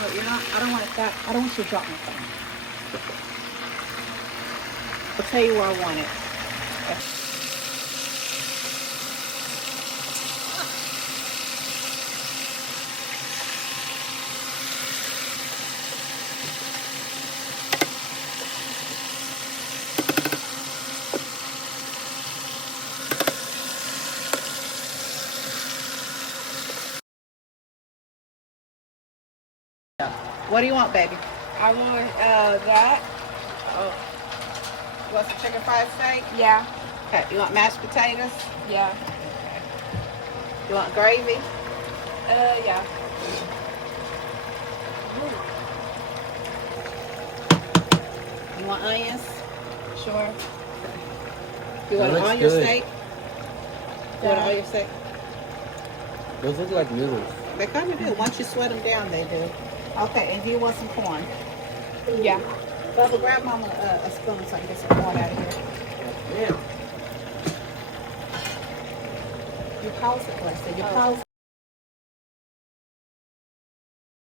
Look, you're not, I don't want that. I don't want you to drop my phone. I'll tell you where I want it. What do you want, baby? I want that. Oh, you want some chicken fried steak? Yeah. Okay. You want mashed potatoes? Yeah. Okay. You want gravy? Yeah. You want onions? Sure. You want That all looks your good. steak? You want all your steak? Those look like noodles. They kind of do. Once you sweat them down, they do. Okay, and do you want some corn? Yeah. Bubba, grab Mama a spoon so I can get some corn out of here. Damn. You pause it, Lexi. You pause